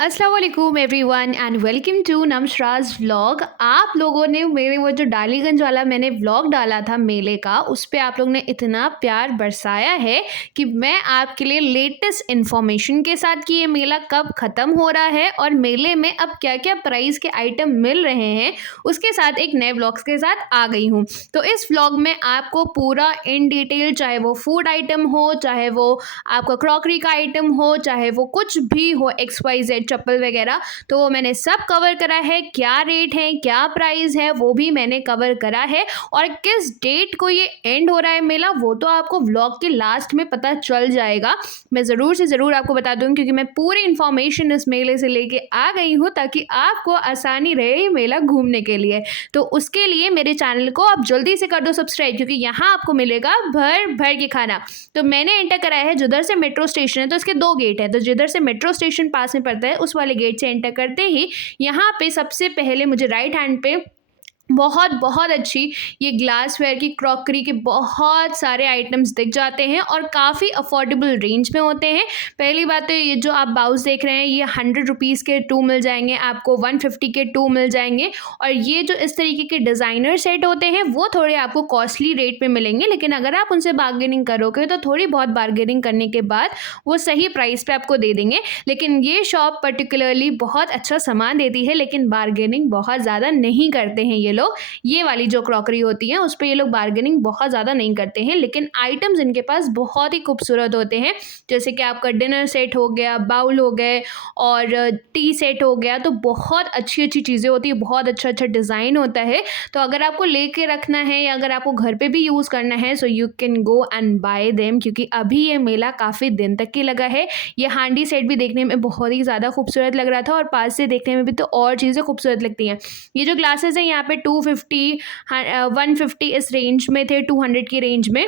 अस्सलाम वालेकुम everyone and welcome to Namashraj vlog. आप लोगों ने मेरे वो जो डालीगंज वाला मैंने व्लॉग डाला था मेले का, उस पे आप लोगों ने इतना प्यार बरसाया है कि मैं आपके लिए लेटेस्ट इन्फॉर्मेशन के साथ कि ये मेला कब ख़त्म हो रहा है और मेले में अब क्या क्या प्राइस के आइटम मिल रहे हैं, उसके साथ एक नए व्लॉग्स के साथ आ गई हूँ। तो इस व्लॉग में आपको पूरा इन डिटेल, चाहे वो फूड आइटम हो, चाहे वो आपका क्रॉकरी का आइटम हो, चाहे वो कुछ भी हो, XYZ चप्पल वगैरह, तो वो मैंने सब कवर करा है। क्या रेट है, क्या प्राइस है, वो भी मैंने कवर करा है। और किस डेट को ये एंड हो रहा है मेला, वो तो आपको व्लॉग के लास्ट में पता चल जाएगा। मैं ज़रूर से ज़रूर आपको बता दूँगी, क्योंकि मैं पूरी इन्फॉर्मेशन इस मेले से लेके आ गई हूँ ताकि आपको आसानी रहे ये मेला घूमने के लिए। तो उसके लिए मेरे चैनल को आप जल्दी से कर दो सब्सक्राइब, क्योंकि यहाँ आपको मिलेगा भर भर के खाना। तो मैंने एंटर कराया है जिधर से मेट्रो स्टेशन है, तो इसके दो गेट है। तो जिधर से मेट्रो स्टेशन पास में पड़ता है, उस वाले गेट से एंटर करते ही यहाँ पे सबसे पहले मुझे राइट हैंड पे बहुत बहुत अच्छी ये ग्लासवेयर की क्रॉकरी के बहुत सारे आइटम्स दिख जाते हैं और काफ़ी अफोर्डेबल रेंज में होते हैं। पहली बात तो ये जो आप बाउल्स देख रहे हैं, ये 100 रुपीज़ के 2 मिल जाएंगे आपको, 150 के 2 मिल जाएंगे। और ये जो इस तरीके के डिज़ाइनर सेट होते हैं वो थोड़े आपको कॉस्टली रेट पे मिलेंगे, लेकिन अगर आप उनसे बार्गेनिंग करोगे तो थोड़ी बहुत बार्गेनिंग करने के बाद वो सही प्राइस पे आपको दे देंगे। लेकिन ये शॉप पर्टिकुलरली बहुत अच्छा सामान देती है, लेकिन बार्गेनिंग बहुत ज़्यादा नहीं करते हैं ये लोग। ये वाली जो क्रॉकरी होती है उस पे ये लोग बार्गेनिंग बहुत ज़्यादा नहीं करते हैं, लेकिन आइटम्स इनके पास बहुत ही खूबसूरत होते हैं। जैसे कि आपका डिनर सेट हो गया, बाउल हो गए और टी सेट हो गया, तो बहुत अच्छी अच्छी चीज़ें होती है, बहुत अच्छा अच्छा डिज़ाइन होता है। तो अगर आपको लेके रखना है या अगर आपको घर पे भी यूज़ करना है, so you can go and bye them, क्योंकि अभी ये मेला काफ़ी दिन तक की लगा है। ये हांडी सेट भी देखने में बहुत ही ज़्यादा खूबसूरत लग रहा था और पास से देखने में भी तो और चीज़ें खूबसूरत लगती हैं। ये जो ग्लासेस हैं यहाँ पे 250 150 इस रेंज में थे, 200 की रेंज में।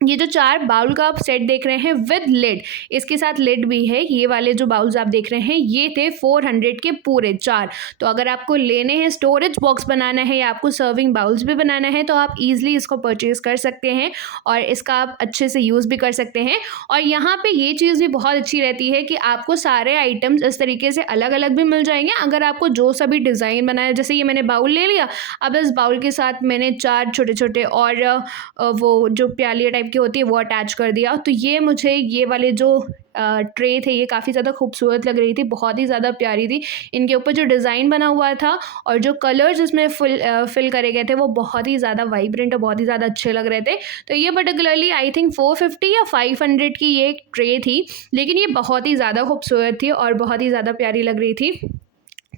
ये जो 4 बाउल का आप सेट देख रहे हैं विद लिड, इसके साथ लिड भी है। ये वाले जो बाउल्स आप देख रहे हैं ये थे 400 के पूरे 4। तो अगर आपको लेने हैं, स्टोरेज बॉक्स बनाना है या आपको सर्विंग बाउल्स भी बनाना है, तो आप ईजिली इसको परचेज़ कर सकते हैं और इसका आप अच्छे से यूज़ भी कर सकते हैं। और यहाँ पे ये चीज़ भी बहुत अच्छी रहती है कि आपको सारे आइटम्स इस तरीके से अलग अलग भी मिल जाएंगे। अगर आपको जो सा भी डिज़ाइन बनाया, जैसे ये मैंने बाउल ले लिया, अब इस बाउल के साथ मैंने 4 छोटे छोटे और वो जो प्याली टाइप की होती है वो अटैच कर दिया। तो ये मुझे ये वाले जो ट्रे थे ये काफ़ी ज़्यादा खूबसूरत लग रही थी, बहुत ही ज़्यादा प्यारी थी। इनके ऊपर जो डिज़ाइन बना हुआ था और जो कलर्स इसमें फिल करे गए थे वो बहुत ही ज़्यादा वाइब्रेंट और बहुत ही ज़्यादा अच्छे लग रहे थे। तो ये पर्टिकुलरली आई थिंक 450 या 500 की ये एक ट्रे थी, लेकिन ये बहुत ही ज़्यादा खूबसूरत थी और बहुत ही ज़्यादा प्यारी लग रही थी।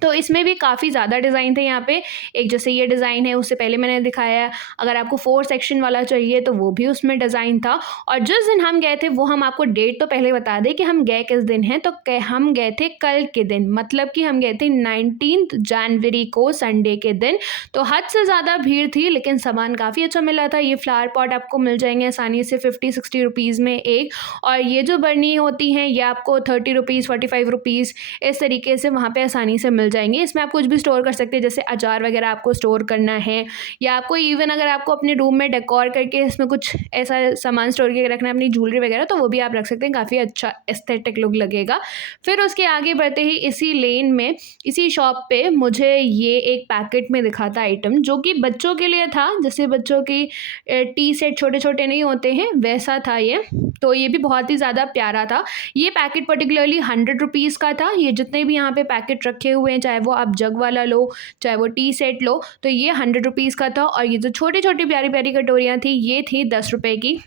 तो इसमें भी काफ़ी ज़्यादा डिज़ाइन थे यहाँ पे। एक जैसे ये डिज़ाइन है, उससे पहले मैंने दिखाया है। अगर आपको 4 सेक्शन वाला चाहिए तो वो भी उसमें डिज़ाइन था। और जिस दिन हम गए थे वो हम आपको डेट तो पहले बता दें कि हम गए किस दिन हैं। तो हम गए थे कल के दिन, मतलब कि हम गए थे 19 जनवरी को, संडे के दिन। तो हद से ज़्यादा भीड़ थी, लेकिन सामान काफ़ी अच्छा मिला था। ये फ्लावर पॉट आपको मिल जाएंगे आसानी से 50-60 रुपीज़ में एक। और ये जो बर्नी होती हैं ये आपको 30 रुपीज़, 45 रुपीज़ इस तरीके से वहाँ पे आसानी से मिल जाएंगे। इसमें आप कुछ भी स्टोर कर सकते हैं, जैसे अचार वगैरह आपको स्टोर करना है, या आपको इवन अगर आपको अपने रूम में डेकोर करके इसमें कुछ ऐसा सामान स्टोर करके रखना है, अपनी ज्वेलरी वगैरह, तो वो भी आप रख सकते हैं। काफ़ी अच्छा एस्थेटिक लुक लगेगा। फिर उसके आगे बढ़ते ही इसी लेन में, इसी शॉप पे मुझे ये एक पैकेट में दिखा था आइटम, जो कि बच्चों के लिए था। जैसे बच्चों की टी सेट छोटे छोटे नहीं होते हैं, वैसा था ये। तो ये भी बहुत ही ज़्यादा प्यारा था। ये पैकेट पर्टिकुलरली 100 रुपीज़ का था। ये जितने भी यहाँ पे पैकेट रखे हुए हैं, चाहे वो आप जग वाला लो, चाहे वो टी सेट लो, तो ये 100 रुपीज़ का था। और ये जो छोटी छोटी प्यारी प्यारी कटोरियाँ थी ये थी 10 रुपये की।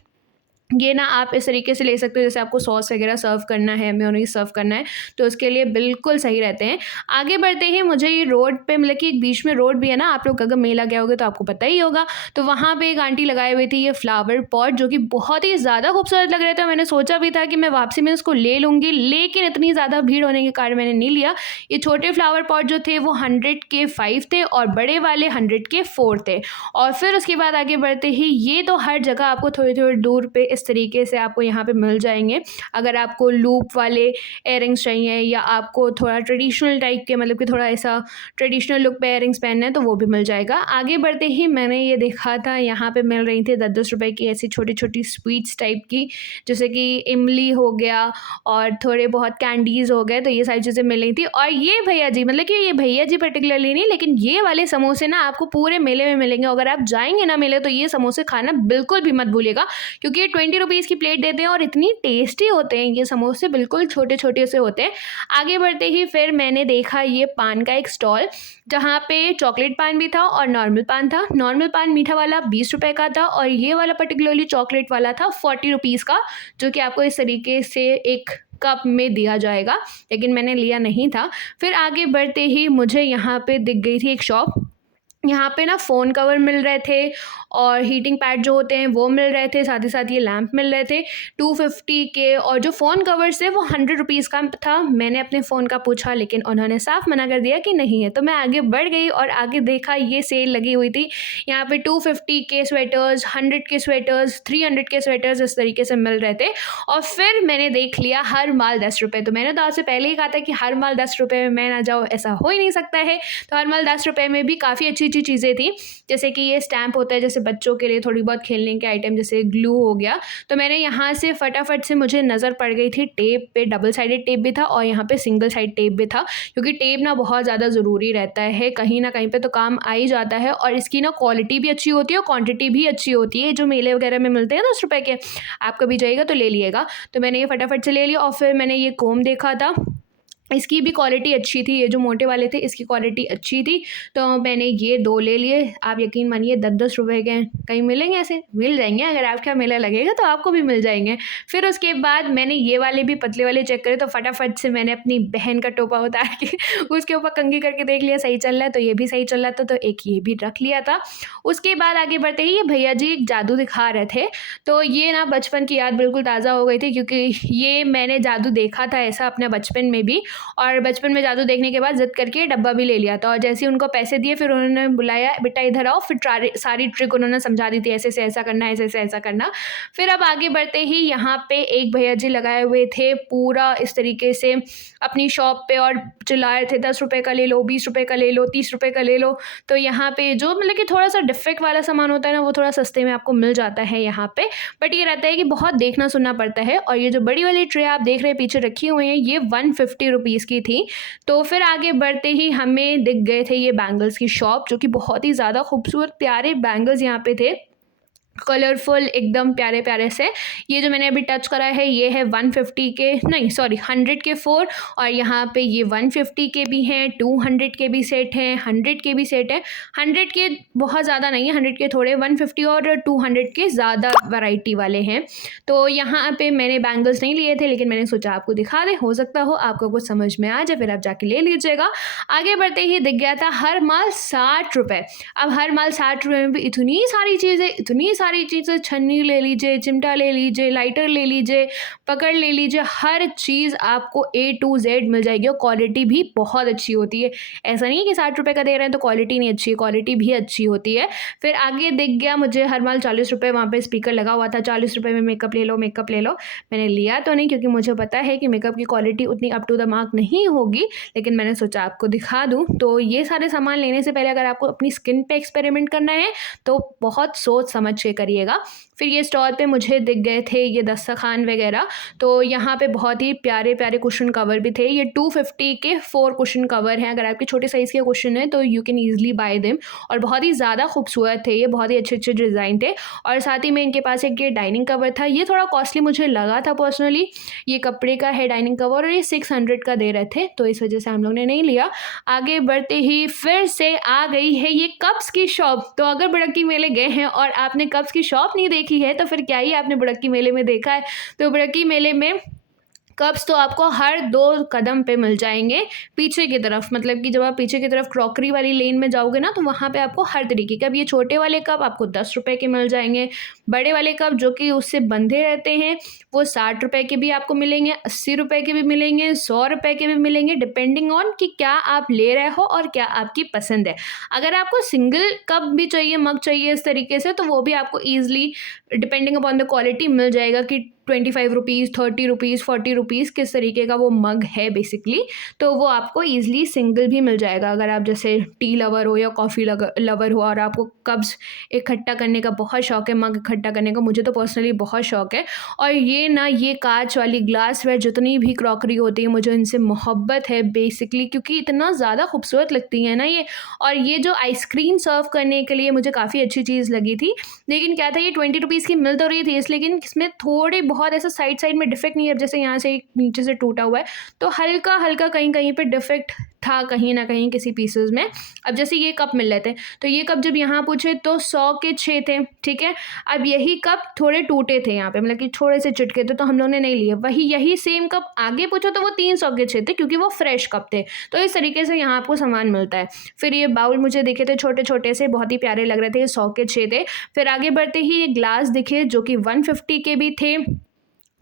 ये ना आप इस तरीके से ले सकते हो, जैसे आपको सॉस वगैरह सर्व करना है, मेयोनीज सर्व करना है, तो उसके लिए बिल्कुल सही रहते हैं। आगे बढ़ते ही मुझे ये रोड पे मतलब कि एक बीच में रोड भी है ना, आप लोग अगर मेला गए होगे तो आपको पता ही होगा। तो वहाँ पे एक आंटी लगाए हुई थी ये फ्लावर पॉट, जो कि बहुत ही ज़्यादा खूबसूरत लग रहे थे। मैंने सोचा भी था कि मैं वापसी में उसको ले लूँगी, लेकिन इतनी ज़्यादा भीड़ होने के कारण मैंने नहीं लिया। ये छोटे फ्लावर पॉट जो थे वो 100 के 5 थे और बड़े वाले 100 के 4 थे। और फिर उसके बाद आगे बढ़ते ही ये तो हर जगह आपको थोड़ी थोड़ी दूर पे इस तरीके से आपको यहाँ पे मिल जाएँगे। अगर आपको लूप वाले इयररिंग्स चाहिए या आपको थोड़ा ट्रेडिशनल टाइप के, मतलब कि थोड़ा ऐसा ट्रेडिशनल लुक पे इयररिंग्स पहनना है, तो वो भी मिल जाएगा। आगे बढ़ते ही मैंने ये देखा था, यहाँ पे मिल रही थी 10-10 रुपए की ऐसी छोटी-छोटी स्वीट्स टाइप की, जैसे कि इमली हो गया और थोड़े बहुत कैंडीज़ हो गए, तो ये सारी चीज़ें मिल रही थी। और ये भैया जी, मतलब कि ये भैया जी पर्टिकुलरली नहीं, लेकिन ये वाले समोसे ना आपको पूरे मेले में मिलेंगे। अगर आप जाएँगे ना मेले, तो ये समोसे खाना बिल्कुल भी मत भूलिएगा, क्योंकि ये 20 रुपीज़ की प्लेट देते हैं और इतनी टेस्टी होते हैं ये समोसे, बिल्कुल छोटे-छोटे से होते हैं। आगे बढ़ते ही फिर मैंने देखा ये पान का एक स्टॉल, जहाँ पे चॉकलेट पान भी था और नॉर्मल पान था। नॉर्मल पान मीठा वाला 20 रुपए का था और ये वाला पर्टिकुलरली चॉकलेट वाला था 40 रुपीज़ का, जो कि आपको इस तरीके से एक कप में दिया जाएगा, लेकिन मैंने लिया नहीं था। फिर आगे बढ़ते ही मुझे यहाँ पे दिख गई थी एक शॉप। यहाँ पे ना फ़ोन कवर मिल रहे थे और हीटिंग पैड जो होते हैं वो मिल रहे थे, साथ ही साथ ये लैंप मिल रहे थे 250 के, और जो फ़ोन कवर्स थे वो 100 रुपीज़ का था। मैंने अपने फ़ोन का पूछा, लेकिन उन्होंने साफ़ मना कर दिया कि नहीं है। तो मैं आगे बढ़ गई और आगे देखा ये सेल लगी हुई थी। यहाँ पे 250 के स्वेटर्स, 100 के स्वेटर्स, 300 के स्वेटर्स इस तरीके से मिल रहे थे। और फिर मैंने देख लिया हर माल 10 रुपये। तो मैंने तो आपसे पहले ही कहा था कि हर माल 10 रुपये में मैं ना जाऊँ, ऐसा हो ही नहीं सकता है। तो हर माल 10 रुपये में भी काफ़ी अच्छी चीज़ें थी, जैसे कि ये स्टैम्प होता है, जैसे बच्चों के लिए थोड़ी बहुत खेलने के आइटम, जैसे ग्लू हो गया। तो मैंने यहाँ से फटाफट से मुझे नज़र पड़ गई थी टेप पे, डबल साइडेड टेप भी था और यहाँ पे सिंगल साइड टेप भी था, क्योंकि टेप ना बहुत ज़्यादा ज़रूरी रहता है, कहीं ना कहीं पे तो काम आ ही जाता है। और इसकी ना क्वालिटी भी अच्छी होती है और क्वांटिटी भी अच्छी होती है। जो मेले वगैरह में मिलते हैं 10 रुपये के, आप कभी जाइएगा तो ले लिएगा। तो मैंने ये फटाफट से ले लिया। और फिर मैंने ये कोम देखा था, इसकी भी क्वालिटी अच्छी थी, ये जो मोटे वाले थे इसकी क्वालिटी अच्छी थी, तो मैंने ये 2 ले लिए। आप यकीन मानिए 10-10 रुपए के हैं, कहीं मिलेंगे ऐसे? मिल जाएँगे, अगर आपके यहाँ मेला लगेगा तो आपको भी मिल जाएँगे। फिर उसके बाद मैंने ये वाले भी पतले वाले चेक करे, तो फटाफट से मैंने अपनी बहन का टोपा उतार के उसके ऊपर कंघी करके देख लिया सही चल रहा है, तो ये भी सही चल रहा था, तो एक ये भी रख लिया था। उसके बाद आगे बढ़ते ही ये भैया जी एक जादू दिखा रहे थे, तो ये ना बचपन की याद बिल्कुल ताज़ा हो गई थी, क्योंकि ये मैंने जादू देखा था ऐसा अपने बचपन में भी, और बचपन में जादू देखने के बाद ज़िद करके डब्बा भी ले लिया था। और जैसे ही उनको पैसे दिए, फिर उन्होंने बुलाया, बेटा इधर आओ, फिर सारी ट्रिक उन्होंने समझा दी थी, ऐसे से ऐसा करना, ऐसे से ऐसा करना। फिर अब आगे बढ़ते ही यहाँ पे एक भैया जी लगाए हुए थे पूरा इस तरीके से अपनी शॉप पे, और चिल्ला रहे थे 10 रुपये का ले लो, 20 रुपये का ले लो, 30 रुपये का ले लो। तो यहाँ पे जो मतलब कि थोड़ा सा डिफेक्ट वाला सामान होता है ना, वो थोड़ा सस्ते में आपको मिल जाता है यहाँ पे, बट ये रहता है कि बहुत देखना सुनना पड़ता है। और ये जो बड़ी वाली ट्रे आप देख रहे हैं पीछे रखी हुई है, ये 150 रुपीज़ की थी। तो फिर आगे बढ़ते ही हमें दिख गए थे ये बैंगल्स की शॉप, जो कि बहुत ही ज़्यादा खूबसूरत प्यारे बैंगल्स यहाँ पे थे, कलरफुल एकदम प्यारे प्यारे से। ये जो मैंने अभी टच करा है ये है 150 के, नहीं सॉरी 100 के 4, और यहाँ पे ये 150 के भी हैं, 200 के भी सेट हैं, 100 के भी सेट हैं। 100 के बहुत ज़्यादा नहीं है, 100 के थोड़े, 150 और 200 के ज़्यादा वैरायटी वाले हैं। तो यहाँ पे मैंने बैंगल्स नहीं लिए थे, लेकिन मैंने सोचा आपको दिखा दें, हो सकता हो आपको कुछ समझ में आ जाए, फिर आप जाके ले लीजिएगा। आगे बढ़ते ही दिख गया था हर माल 60 रुपये। अब हर माल 60 रुपये में भी इतनी सारी चीज़ें, छन्नी ले लीजिए, चिमटा ले लीजिए, लाइटर ले लीजिए, पकड़ ले लीजिए, हर चीज़ आपको A to Z मिल जाएगी और क्वालिटी भी बहुत अच्छी होती है। ऐसा नहीं है कि 60 रुपये का दे रहे हैं तो क्वालिटी नहीं अच्छी है, क्वालिटी भी अच्छी होती है। फिर आगे दिख गया मुझे हर माल 40 रुपये, वहाँ पे स्पीकर लगा हुआ था, 40 रुपये में मेकअप ले लो, मेकअप ले लो। मैंने लिया तो नहीं, क्योंकि मुझे पता है कि मेकअप की क्वालिटी उतनी अप टू द मार्क नहीं होगी, लेकिन मैंने सोचा आपको दिखा दूँ। तो ये सारे सामान लेने से पहले अगर आपको अपनी स्किन पे एक्सपेरिमेंट करना है तो बहुत सोच समझ के करिएगा। फिर ये स्टॉल पे मुझे दिख गए थे ये दस्तरखान वगैरह, तो यहाँ पे बहुत ही प्यारे प्यारे कुशन कवर भी थे। ये 250 के 4 कुशन कवर हैं, अगर आपके छोटे साइज़ के कुशन है तो you can easily bye them, और बहुत ही ज़्यादा खूबसूरत थे ये, बहुत ही अच्छे अच्छे डिज़ाइन थे। और साथ ही में इनके पास एक ये डाइनिंग कवर था, ये थोड़ा कॉस्टली मुझे लगा था पर्सनली, ये कपड़े का है डाइनिंग कवर, और ये 600 का दे रहे थे, तो इस वजह से हम लोग ने नहीं लिया। आगे बढ़ते ही फिर से आ गई है ये कप्स की शॉप। तो अगर बुड़क्की मेले गए हैं और आपने कप्स की शॉप नहीं देखी है तो फिर क्या ही आपने बुड़क्की मेले में देखा है। तो बुड़क्की मेले में कप्स तो आपको हर 2 कदम पे मिल जाएँगे पीछे की तरफ, मतलब कि जब आप पीछे की तरफ क्रॉकरी वाली लेन में जाओगे ना, तो वहाँ पे आपको हर तरीके के, अब ये छोटे वाले कप आपको ₹10 के मिल जाएँगे, बड़े वाले कप जो कि उससे बंधे रहते हैं, वो ₹60 के भी आपको मिलेंगे, ₹80 के भी मिलेंगे, ₹100 के भी मिलेंगे, डिपेंडिंग ऑन कि क्या आप ले रहे हो और क्या आपकी पसंद है। अगर आपको सिंगल कप भी चाहिए, मग चाहिए इस तरीके से, तो वो भी आपको easily depending upon the quality मिल जाएगा कि ₹25, ₹30, ₹40 किस तरीके का वो मग है बेसिकली, तो वो आपको ईज़िली सिंगल भी मिल जाएगा। अगर आप जैसे टी लवर हो या कॉफ़ी लवर हो और आपको कप्स इकट्ठा करने का बहुत शौक है, मग इकट्ठा करने का, मुझे तो पर्सनली बहुत शौक है। और ये काँच वाली ग्लासवेयर जितनी भी क्रॉकरी होती है, मुझे इनसे मोहब्बत है बेसिकली, क्योंकि इतना ज़्यादा खूबसूरत लगती है ना ये। और ये जो आइसक्रीम सर्व करने के लिए मुझे काफ़ी अच्छी चीज़ लगी थी, लेकिन क्या था, ये ₹20 की मिल तो रही थी लेकिन इसमें थोड़े बहुत ऐसा साइड में डिफेक्ट नहीं है, अब जैसे यहाँ से नीचे से टूटा हुआ है, तो हल्का-हल्का कहीं-कहीं पे डिफेक्ट था कहीं न कहीं किसी पीसेज़ में। अब जैसे ये कप मिल रहे थे, तो ये कप जब यहाँ पूछे तो 100 के 6 थे, ठीक है? अब यही कप थोड़े टूटे थे यहाँ पे, मतलब कि थोड़े से चिटके थे, तो हम लोगों ने नहीं लिए। यही सेम कप आगे पूछो तो वो 300 के 6 थे, क्योंकि वो फ्रेश कप थे। तो इस तरीके से यहाँ आपको सामान मिलता है। फिर ये बाउल मुझे दिखे थे छोटे-छोटे से, बहुत ही प्यारे लग रहे थे, ये 100 के 6 थे। फिर आगे बढ़ते ही ये ग्लास दिखे जो कि 150 के भी थे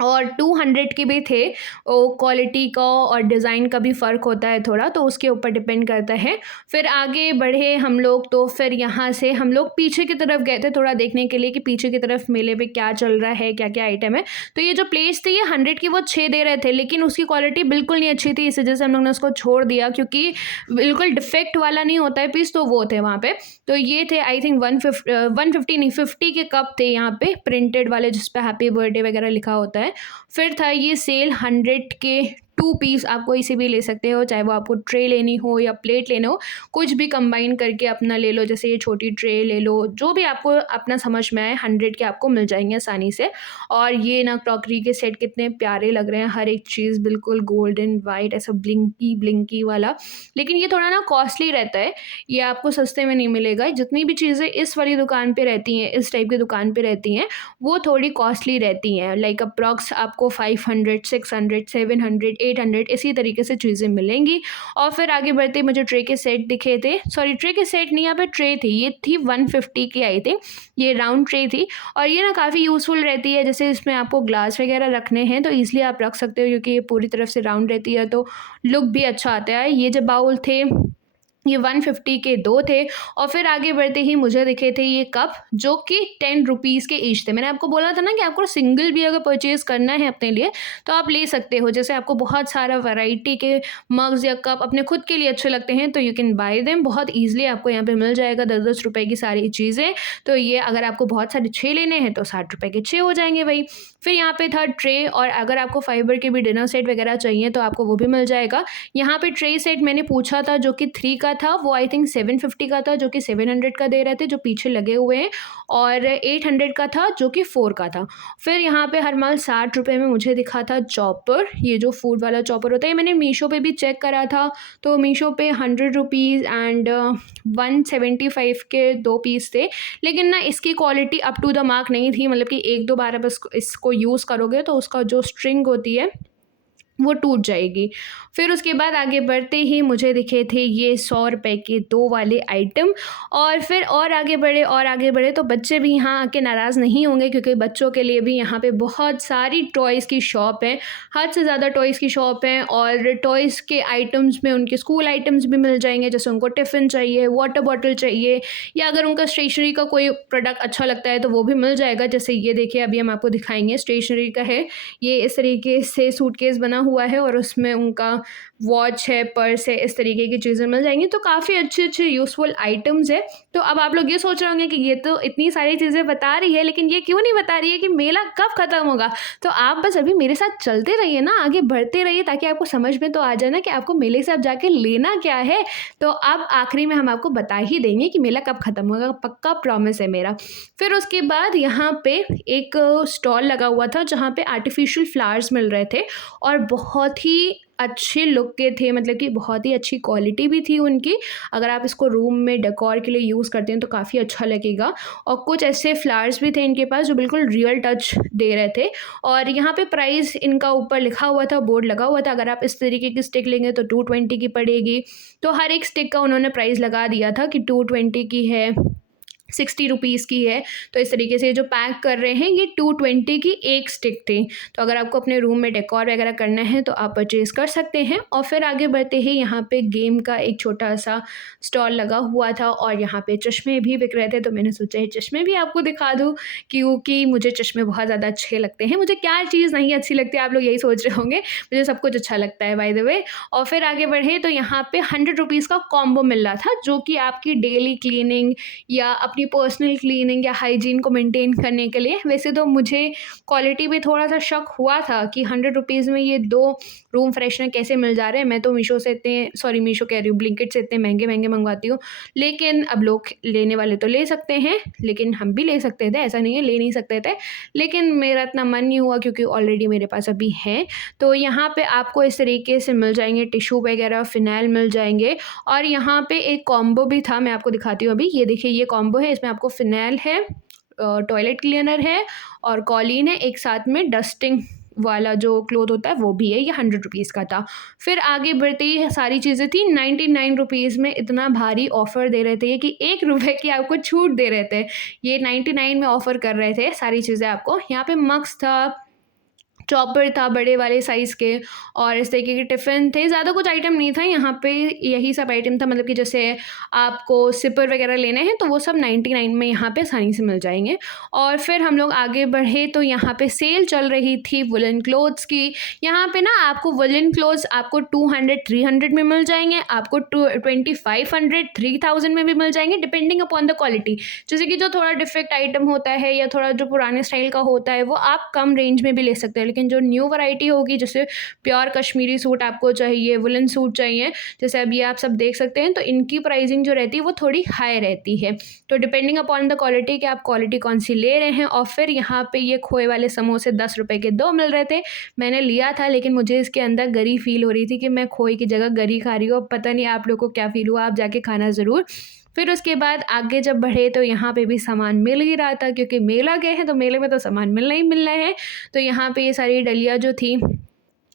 और 200 के भी थे। क्वालिटी का और डिज़ाइन का भी फ़र्क होता है थोड़ा, तो उसके ऊपर डिपेंड करता है। फिर आगे बढ़े हम लोग, तो फिर यहाँ से हम लोग पीछे की तरफ गए थे थोड़ा देखने के लिए कि पीछे की तरफ मेले पे क्या चल रहा है, क्या-क्या आइटम है। तो ये जो प्लेट्स थी, ये 100 की वो 6 दे रहे थे, लेकिन उसकी क्वालिटी बिल्कुल नहीं अच्छी थी, इस वजह से हम लोग ने उसको छोड़ दिया, क्योंकि बिल्कुल डिफेक्ट वाला नहीं होता है पीस, तो वो थे वहाँ पे। तो ये थे आई थिंक 150 नहीं 50 के कप थे यहाँ पे, प्रिंटेड वाले जिस पे हैप्पी बर्थडे वगैरह लिखा होता है। फिर था ये सेल 100 के 2 पीस, आप कोई से भी ले सकते हो, चाहे वो आपको ट्रे लेनी हो या प्लेट लेना हो, कुछ भी कंबाइन करके अपना ले लो। जैसे ये छोटी ट्रे ले लो, जो भी आपको अपना समझ में आए, 100 के आपको मिल जाएंगे आसानी से। और ये ना क्रॉकरी के सेट कितने प्यारे लग रहे हैं, हर एक चीज़ बिल्कुल गोल्डन वाइट ऐसा ब्लिंकी ब्लिंकी वाला। लेकिन ये थोड़ा ना कॉस्टली रहता है, ये आपको सस्ते में नहीं मिलेगा। जितनी भी चीज़ें इस वाली दुकान पे रहती हैं, इस टाइप की दुकान पे रहती हैं, वो थोड़ी कॉस्टली रहती हैं। लाइक अप्रॉक्स आपको 500, 600, 700, 800 इसी तरीके से चीज़ें मिलेंगी। और फिर आगे बढ़ते मुझे ट्रे के सेट दिखे थे, सॉरी ट्रे के सेट नहीं, यहाँ पे ट्रे थी, ये थी 150 की आई थिंक, ये राउंड ट्रे थी। और ये ना काफ़ी यूज़फुल रहती है, जैसे इसमें आपको ग्लास वगैरह रखने हैं तो ईज़िली आप रख सकते हो, क्योंकि ये पूरी तरफ से राउंड रहती है, तो लुक भी अच्छा आता है। ये जो बाउल थे, ये 150 के 2 थे। और फिर आगे बढ़ते ही मुझे दिखे थे ये कप, जो कि ₹10 के ईच थे। मैंने आपको बोला था ना कि आपको सिंगल भी अगर परचेज़ करना है अपने लिए, तो आप ले सकते हो। जैसे आपको बहुत सारा वैरायटी के मग्स या कप अपने खुद के लिए अच्छे लगते हैं, तो यू कैन बाय देम, बहुत ईज़िली आपको यहाँ पे मिल जाएगा, ₹10-10 की सारी चीज़ें। तो ये अगर आपको बहुत सारे 6 लेने हैं तो ₹60 के 6 हो जाएँगे वही। फिर यहाँ पे था ट्रे, और अगर आपको फाइबर के भी डिनर सेट वगैरह चाहिए तो आपको वो भी मिल जाएगा। यहाँ पे ट्रे सेट मैंने पूछा था जो कि 3 का था, वो आई थिंक 750 का था, जो कि 700 का दे रहे थे, जो पीछे लगे हुए हैं। और 800 का था, जो कि 4 का था। फिर यहाँ पे हर माल ₹60 में मुझे दिखा था चॉपर, ये जो फूड वाला चॉपर होता है, मैंने मीशो पे भी चेक करा था, तो मीशो पे ₹100 एंड 175 के 2 पीस थे। लेकिन ना इसकी quality up to the mark नहीं थी, मतलब कि 1-2 बार आप इसको यूज़ करोगे तो उसका जो स्ट्रिंग होती है वो टूट जाएगी। फिर उसके बाद आगे बढ़ते ही मुझे दिखे थे ये ₹100 के 2 वाले आइटम। और फिर और आगे बढ़े तो बच्चे भी यहाँ आके नाराज़ नहीं होंगे, क्योंकि बच्चों के लिए भी यहाँ पे बहुत सारी टॉयज़ की शॉप है, हद से ज़्यादा टॉयज़ की शॉप है। और टॉयज़ के आइटम्स में उनके स्कूल आइटम्स भी मिल जाएंगे, जैसे उनको टिफ़िन चाहिए, वाटर बॉटल चाहिए, या अगर उनका स्टेशनरी का कोई प्रोडक्ट अच्छा लगता है तो वो भी मिल जाएगा। जैसे ये देखिए, अभी हम आपको दिखाएंगे, स्टेशनरी का है ये, इस तरीके से सूटकेस बना हुआ है और उसमें उनका वॉच है, पर्स है, इस तरीके की चीज़ें मिल जाएंगी। तो काफ़ी अच्छे यूज़फुल आइटम्स है। तो अब आप लोग ये सोच रहे होंगे कि ये तो इतनी सारी चीज़ें बता रही है, लेकिन ये क्यों नहीं बता रही है कि मेला कब ख़त्म होगा। तो आप बस अभी मेरे साथ चलते रहिए ना, आगे बढ़ते रहिए, ताकि आपको समझ में तो आ जाए ना कि आपको मेले से अब जाके लेना क्या है। तो अब आखिरी में हम आपको बता ही देंगे कि मेला कब ख़त्म होगा, पक्का प्रॉमिस है मेरा। फिर उसके बाद यहाँ पे एक स्टॉल लगा हुआ था, जहाँ पे आर्टिफिशियल फ्लावर्स मिल रहे थे, और बहुत ही अच्छे लुक के थे, मतलब कि बहुत ही अच्छी क्वालिटी भी थी उनकी। अगर आप इसको रूम में डेकोर के लिए यूज़ करते हैं तो काफ़ी अच्छा लगेगा। और कुछ ऐसे फ्लावर्स भी थे इनके पास जो बिल्कुल रियल टच दे रहे थे। और यहाँ पे प्राइस इनका ऊपर लिखा हुआ था, बोर्ड लगा हुआ था। अगर आप इस तरीके की स्टिक लेंगे तो 220 की पड़ेगी। तो हर एक स्टिक का उन्होंने प्राइस लगा दिया था कि 220 की है, 60 रुपीज़ की है। तो इस तरीके से जो पैक कर रहे हैं ये 220 की एक स्टिक थी। तो अगर आपको अपने रूम में डेकोर वगैरह करना है तो आप परचेज़ कर सकते हैं। और फिर आगे बढ़ते ही यहाँ पे गेम का एक छोटा सा स्टॉल लगा हुआ था और यहाँ पे चश्मे भी बिक रहे थे। तो मैंने सोचा ये चश्मे भी आपको दिखा दूँ, क्योंकि मुझे चश्मे बहुत ज़्यादा अच्छे लगते हैं। मुझे क्या चीज़ नहीं अच्छी लगती, आप लोग यही सोच रहे होंगे, मुझे सब कुछ अच्छा लगता है बाय द वे। और फिर आगे बढ़े तो यहाँ पे 100 रुपीज़ का कॉम्बो मिल रहा था, जो कि आपकी डेली क्लीनिंग या अपनी पर्सनल क्लीनिंग या हाइजीन को मेंटेन करने के लिए। वैसे तो मुझे क्वालिटी भी थोड़ा सा शक हुआ था कि 100 रुपीज़ में ये 2 रूम फ्रेशनर कैसे मिल जा रहे हैं। मैं तो मीशो से इतने, सॉरी मीशो कह रही हूँ, ब्लिंकिट से इतने महंगे महंगे मंगवाती हूँ। लेकिन अब लोग लेने वाले तो ले सकते हैं, लेकिन हम भी ले सकते थे, ऐसा नहीं है ले नहीं सकते थे। लेकिन मेरा इतना मन नहीं हुआ क्योंकि ऑलरेडी मेरे पास अभी है। तो यहाँ पे आपको इस तरीके से मिल जाएंगे टिश्यू वगैरह, फिनाइल मिल जाएंगे। और यहाँ पे एक कॉम्बो भी था, मैं आपको दिखाती हूँ अभी। ये देखिए ये कॉम्बो है, इसमें आपको फिनाइल है, टॉयलेट क्लीनर है और कॉलीन है, एक साथ में डस्टिंग वाला जो क्लोथ होता है वो भी है। ये 100 रुपीज़ का था। फिर आगे बढ़ते ही सारी चीज़ें थी 99 रुपीज़ में। इतना भारी ऑफ़र दे रहे थे ये कि 1 रुपये की आपको छूट दे रहे थे। ये 99 में ऑफ़र कर रहे थे सारी चीज़ें आपको। यहाँ पे मग्स था, चॉपर था बड़े वाले साइज़ के, और इस तरीके के टिफ़िन थे। ज़्यादा कुछ आइटम नहीं था यहाँ पे, यही सब आइटम था। मतलब कि जैसे आपको सिपर वगैरह लेने हैं तो वो सब 99 में यहाँ पे आसानी से मिल जाएंगे। और फिर हम लोग आगे बढ़े तो यहाँ पे सेल चल रही थी वुलन क्लोथ्स की। यहाँ पे ना आपको वुलन क्लोथ्स आपको 200-300 में मिल जाएंगे, आपको 2500-3000 में भी मिल जाएंगे, डिपेंडिंग अपॉन द क्वालिटी। जैसे कि जो थोड़ा डिफेक्ट आइटम होता है या थोड़ा जो पुराने स्टाइल का होता है वो आप कम रेंज में भी ले सकते हैं। लेकिन जो न्यू वैरायटी होगी, जैसे प्योर कश्मीरी सूट आपको चाहिए, वुलन सूट चाहिए, जैसे अब ये आप सब देख सकते हैं, तो इनकी प्राइसिंग जो रहती है वो थोड़ी हाई रहती है। तो डिपेंडिंग अपॉन द क्वालिटी कि आप क्वालिटी कौन सी ले रहे हैं। और फिर यहाँ पे ये खोए वाले समोसे 10 रुपये के 2 मिल रहे थे। मैंने लिया था, लेकिन मुझे इसके अंदर गरी फील हो रही थी कि मैं खोए की जगह गरी खा रही हूँ। अब पता नहीं आप लोग को क्या फील हुआ, आप जाके खाना ज़रूर। फिर उसके बाद आगे जब बढ़े तो यहाँ पे भी सामान मिल ही रहा था, क्योंकि मेला गए हैं तो मेले में तो सामान मिलना ही मिलना है। तो यहाँ पे ये सारी डलिया जो थी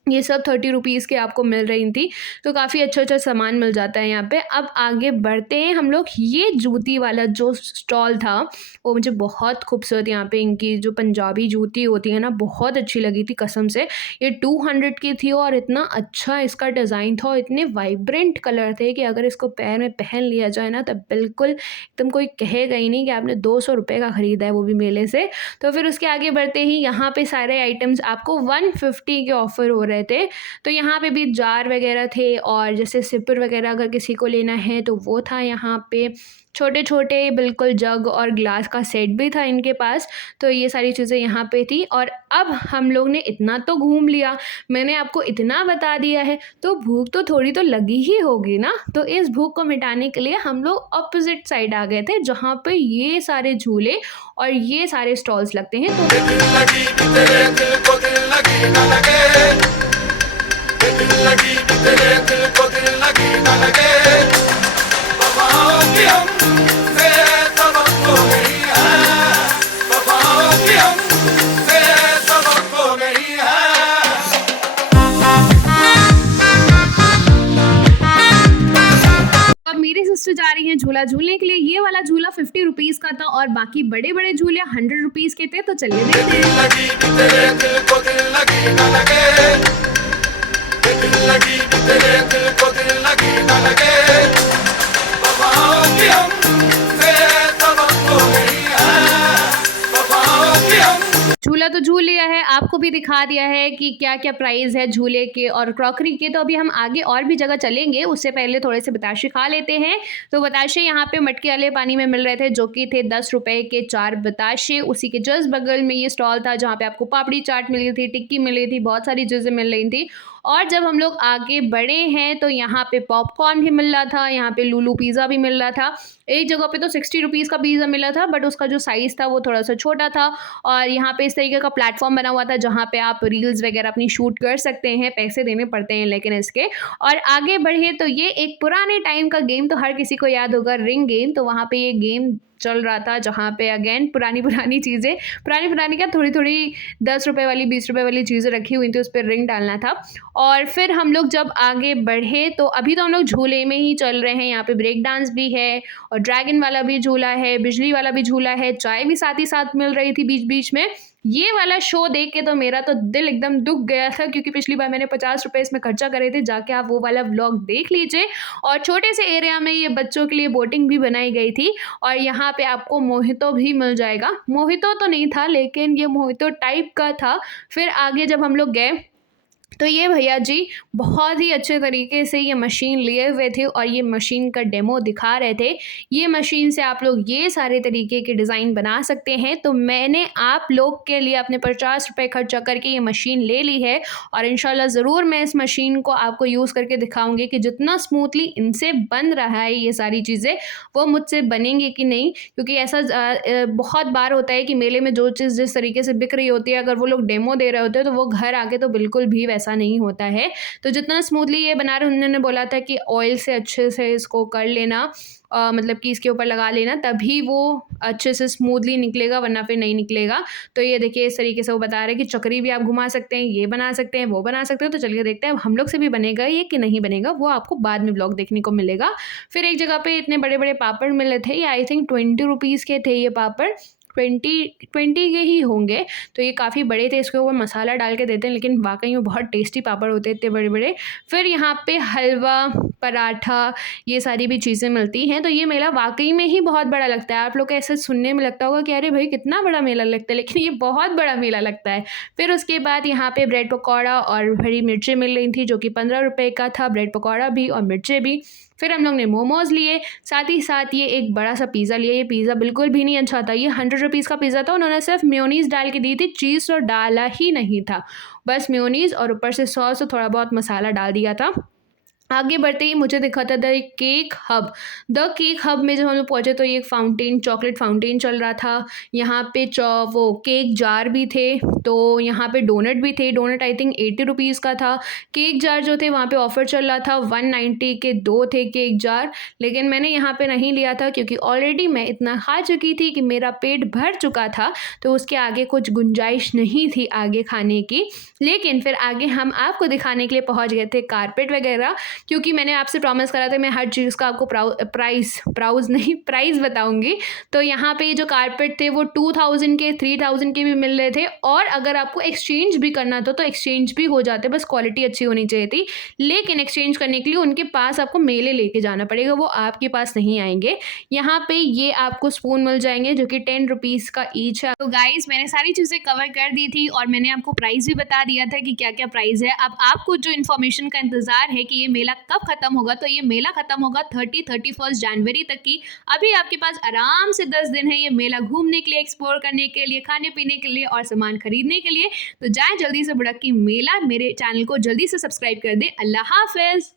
ये सब 30 रुपीज़ की आपको मिल रही थी। तो काफ़ी अच्छा सामान मिल जाता है यहाँ पे। अब आगे बढ़ते हैं हम लोग। ये जूती वाला जो स्टॉल था वो मुझे बहुत खूबसूरत, यहाँ पे इनकी जो पंजाबी जूती होती है ना, बहुत अच्छी लगी थी कसम से। ये 200 की थी और इतना अच्छा इसका डिज़ाइन था और इतने वाइब्रेंट कलर थे कि अगर इसको पैर में पहन लिया जाए ना तो बिल्कुल एकदम कोई कहेगा ही नहीं कि आपने 200 रुपये का ख़रीदा है, वो भी मेले से। तो फिर उसके आगे बढ़ते ही यहाँ पे सारे आइटम्स आपको 150 के ऑफ़र हो रहे थे। तो यहाँ पे भी जार वगैरह थे, और जैसे सिपर वगैरह अगर किसी को लेना है तो वो था। यहाँ पे छोटे छोटे बिल्कुल जग और ग्लास का सेट भी था इनके पास। तो ये सारी चीज़ें यहाँ पे थी। और अब हम लोग ने इतना तो घूम लिया, मैंने आपको इतना बता दिया है, तो भूख तो थोड़ी तो लगी ही होगी ना। तो इस भूख को मिटाने के लिए हम लोग ऑपोजिट साइड आ गए थे, जहाँ पे ये सारे झूले और ये सारे स्टॉल्स लगते हैं। तो दिल लगी तेरे दिल को दिल लगी ना लगे, दिल लगी तेरे दिल को दिल लगी ना लगे, वफाओं की हमसे तवक्को नहीं है, वफाओं की हमसे तवक्को नहीं है। अब मेरी सिस्टर जा रही हैं झूला झूलने के लिए। ये वाला झूला 50 रुपीज़ का था और बाकी बड़े बड़े झूले 100 रुपीज़ के थे। तो चलिए देखते हैं। दिल लगी तेरे दिल को दिल लगी ना लगे, दिल लगी तेरे दिल को दिल लगी ना लगे, वफाओं की हमसे तवक्को नहीं है, वफाओं की हम। झूला तो झूल लिया है, आपको भी दिखा दिया है कि क्या क्या प्राइस है झूले के और क्रॉकरी के। तो अभी हम आगे और भी जगह चलेंगे, उससे पहले थोड़े से बताशे खा लेते हैं। तो बताशे यहाँ पे मटके वाले पानी में मिल रहे थे, जो कि थे 10 रुपये के 4 बताशे। उसी के जस्ट बगल में ये स्टॉल था जहाँ पे आपको पापड़ी चाट मिल रही थी, टिक्की मिल रही थी, बहुत सारी चीज़ें मिल रही थी। और जब हम लोग आगे बढ़े हैं तो यहाँ पे पॉपकॉर्न भी मिल रहा था, यहाँ पे लूलू पिज़्ज़ा भी मिल रहा था। एक जगह पे तो 60 रुपीज़ का पिज़्ज़ा मिला था, बट उसका जो साइज़ था वो थोड़ा-सा छोटा था। और यहाँ पे इस तरीके का प्लेटफ़ॉर्म बना हुआ था जहाँ पे आप रील्स वगैरह अपनी शूट कर सकते हैं, पैसे देने पड़ते हैं लेकिन इसके। और आगे बढ़े तो ये एक पुराने टाइम का गेम, तो हर किसी को याद होगा रिंग गेम, तो वहाँ पे ये गेम चल रहा था जहाँ पे अगेन पुरानी-पुरानी चीज़ें, पुरानी-पुरानी क्या, थोड़ी-थोड़ी ₹10 वाली, ₹20 वाली चीज़ें रखी हुई थी, उस पे रिंग डालना था। और फिर हम लोग जब आगे बढ़े तो अभी तो हम लोग झूले में ही चल रहे हैं, यहाँ पे ब्रेक डांस भी है और ड्रैगन वाला भी झूला है, बिजली वाला भी झूला है, चाय भी साथ ही साथ मिल रही थी बीच-बीच में। ये वाला शो देख के तो मेरा तो दिल एकदम दुःख गया था, क्योंकि पिछली बार मैंने ₹50 इसमें खर्चा करे थे, जाके आप वो वाला व्लॉग देख लीजिए। और छोटे से एरिया में ये बच्चों के लिए बोटिंग भी बनाई गई थी और यहाँ पे आपको मोहितो भी मिल जाएगा। मोहितो तो नहीं था लेकिन ये मोहितो टाइप का था। फिर आगे जब हम लोग गए तो ये भैया जी बहुत ही अच्छे तरीके से ये मशीन लिए हुए थे और ये मशीन का डेमो दिखा रहे थे। ये मशीन से आप लोग ये सारे तरीके के डिज़ाइन बना सकते हैं। तो मैंने आप लोग के लिए अपने ₹50 खर्चा करके ये मशीन ले ली है और इंशाल्लाह ज़रूर मैं इस मशीन को आपको यूज़ करके दिखाऊँगी कि जितना स्मूथली इनसे बन रहा है ये सारी चीज़ें, वो मुझसे बनेंगी कि नहीं। क्योंकि ऐसा बहुत बार होता है कि मेले में जो चीज़ जिस तरीके से बिक रही होती है, अगर वो लोग डेमो दे रहे होते हैं तो वो घर आके तो बिल्कुल भी वैसा नहीं होता है। तो जितना स्मूथली ये बना रहे, उन्होंने बोला था कि ऑयल से अच्छे से इसको कर लेना, मतलब कि इसके ऊपर लगा लेना, तभी वो अच्छे से स्मूथली निकलेगा, वरना फिर नहीं निकलेगा। तो ये देखिए इस तरीके से वो बता रहे हैं कि चक्री भी आप घुमा सकते हैं, ये बना सकते हैं, वो बना सकते हैं। तो चलिए देखते हैं अब हम लोग से भी बनेगा ये कि नहीं बनेगा, वो आपको बाद में व्लॉग देखने को मिलेगा। फिर एक जगह पे इतने बड़े-बड़े पापड़ मिले थे, ये आई थिंक ₹20 के थे ये पापड़, 20 के ही होंगे। तो ये काफ़ी बड़े थे, इसके ऊपर मसाला डाल के देते हैं, लेकिन वाक़ई में बहुत टेस्टी पापड़ होते हैं इतने बड़े-बड़े। फिर यहाँ पे हलवा, पराठा, ये सारी भी चीज़ें मिलती हैं। तो ये मेला वाक़ई में ही बहुत बड़ा लगता है। आप लोग को ऐसे सुनने में लगता होगा कि अरे भाई कितना बड़ा मेला लगता है, लेकिन ये बहुत बड़ा मेला लगता है। फिर उसके बाद यहाँ पे ब्रेड पकौड़ा और हरी मिर्चें मिल रही थी, जो कि ₹15 का था, ब्रेड पकौड़ा भी और मिर्चें भी। फिर हम लोग ने मोमोज़ लिए, साथ ही साथ ये एक बड़ा-सा पिज़्ज़ा लिया। ये पिज़्ज़ा बिल्कुल भी नहीं अच्छा था, ये ₹100 का पिज़्ज़ा था। उन्होंने सिर्फ मेयोनीज़ डाल के दी थी, चीज़ तो डाला ही नहीं था। बस मेयोनीज़ और ऊपर से सॉस और थोड़ा बहुत मसाला डाल दिया था। आगे बढ़ते ही मुझे दिखा था the cake hub. The cake hub में जब हम लोग पहुँचे तो ये एक फाउंटेन, चॉकलेट फाउंटेन चल रहा था। यहाँ पे वो केक जार भी थे, तो यहाँ पे डोनट भी थे। डोनट आई थिंक ₹80 का था। केक जार जो थे वहाँ पे ऑफ़र चल रहा था, 190 के 2 थे केक जार। लेकिन मैंने यहाँ पे नहीं लिया था क्योंकि ऑलरेडी मैं इतना खा चुकी थी कि मेरा पेट भर चुका था, तो उसके आगे कुछ गुंजाइश नहीं थी आगे खाने की। लेकिन फिर आगे हम आपको दिखाने के लिए पहुँच गए थे कारपेट वगैरह, क्योंकि मैंने आपसे प्रॉमिस करा था मैं हर चीज़ का आपको प्राइस बताऊँगी। तो यहाँ पे ये जो कारपेट थे वो 2000 के, 3000 के भी मिल रहे थे और अगर आपको एक्सचेंज भी करना था तो एक्सचेंज भी हो जाते, बस क्वालिटी अच्छी होनी चाहिए थी। लेकिन एक्सचेंज करने के लिए उनके पास आपको मेले लेके जाना पड़ेगा, वो आपके पास नहीं आएँगे। यहाँ पे ये आपको स्पून मिल जाएँगे जो कि ₹10 का ईच है। तो गाइज़ मैंने सारी चीज़ें कवर कर दी थी और मैंने आपको प्राइस भी बता दिया था कि क्या-क्या प्राइस है। अब आपको जो इन्फॉर्मेशन का इंतज़ार है कि ये मेला कब खत्म होगा, तो ये मेला खत्म होगा 31 जनवरी तक की। अभी आपके पास आराम से 10 दिन है ये मेला घूमने के लिए, एक्सप्लोर करने के लिए, खाने पीने के लिए और सामान खरीदने के लिए। तो जाएं जल्दी से बुड़क्की मेला, मेरे चैनल को जल्दी से सब्सक्राइब कर दें। अल्लाह हाफ़िज़।